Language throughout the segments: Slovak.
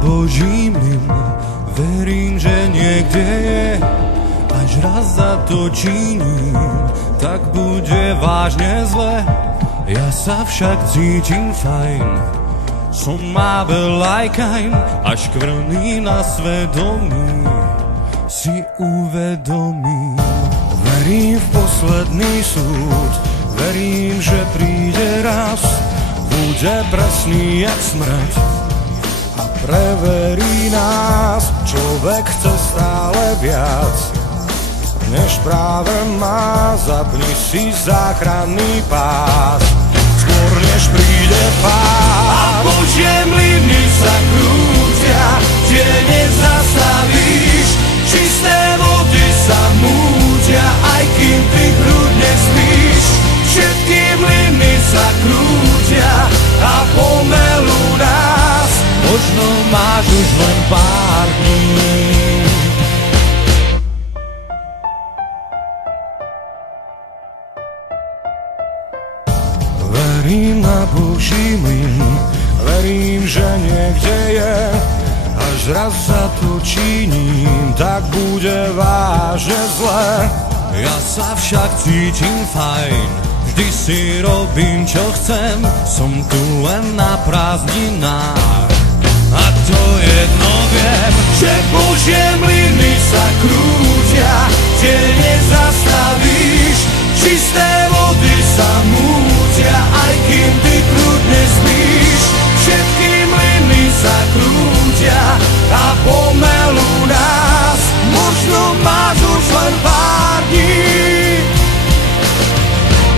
Boží mlyn, verím, že niekde je. Až raz zatočím, tak bude vážne zle. Ja sa však cítim fajn, som Abel aj Kain, až kvrný na svedomí si uvedomím. Verím v posledný súd, verím, že príde raz, bude presný jak smrť a preverí nás. Človek chce stále viac, než práve má, zapni si záchranný pás, skôr než príde pád. A Božie mlyny sa krútia, tie nezastavíš, čisté vody sa mútia, aj kým ty kľudne spíš. Všetky mlyny sa krútia a pomelú nás, možno máš už len pár dní. Verím na Boží mlyn, verím, že niekde je. Až raz zatočím, tak bude vážne zle. Ja sa však cítim fajn, vždy si robím, čo chcem. Som tu len na prázdninách a to jedno viem, že Božie mlyny sa krútia, tie nezastavíš. Čisté vody sa mútia, aj kým ty kľudne spíš. Všetky mlyny sa krútia a pomelú nás, možno máš už len pár dní.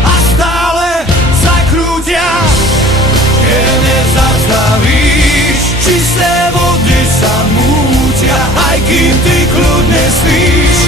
A stále sa krútia, tie nezastavíš. Čisté vody sa mútia, aj kým ty kľudne spíš.